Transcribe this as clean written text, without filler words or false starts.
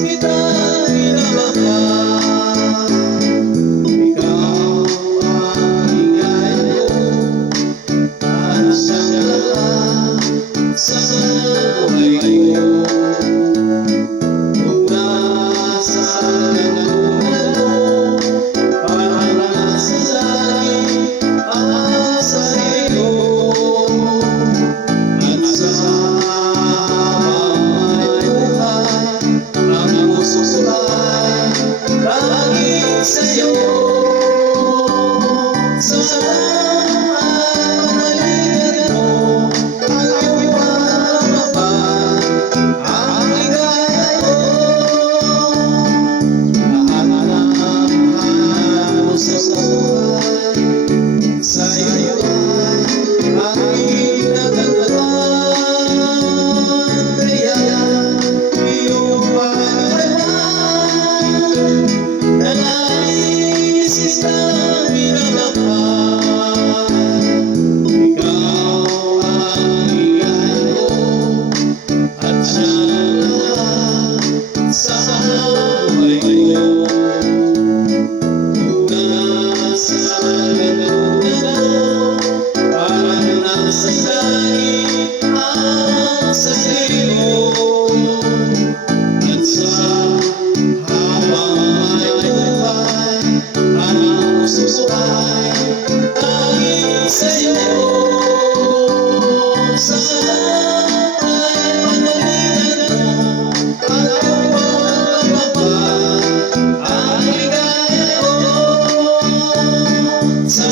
kita minamahal. Ikaw ang ligaya ko at siyang lahat sa buhay ko. Kung nasa kanungan mo, parang nasa langit ang sarili ko. At sa habang buhay, ang puso ko ay laging sa'yo. Sa panaligan mo, ang iyong pagmamahal ang ligaya ko. Lahat ng hanap mo sa buhay, sa'yo ay aking natagpuan. Kaya iyong pagmamahal, nais kitang minamahal. Ikaw ang ligaya ko at siyang lahat sa buhay ko. Kung nasa kanungan mo, parang nasa langit ang sarili ko. At sa habang buhay, ang puso ko ay laging sa'yo. Sa panaligan mo, ang iyong pagmamahal ang ligaya ko. Sa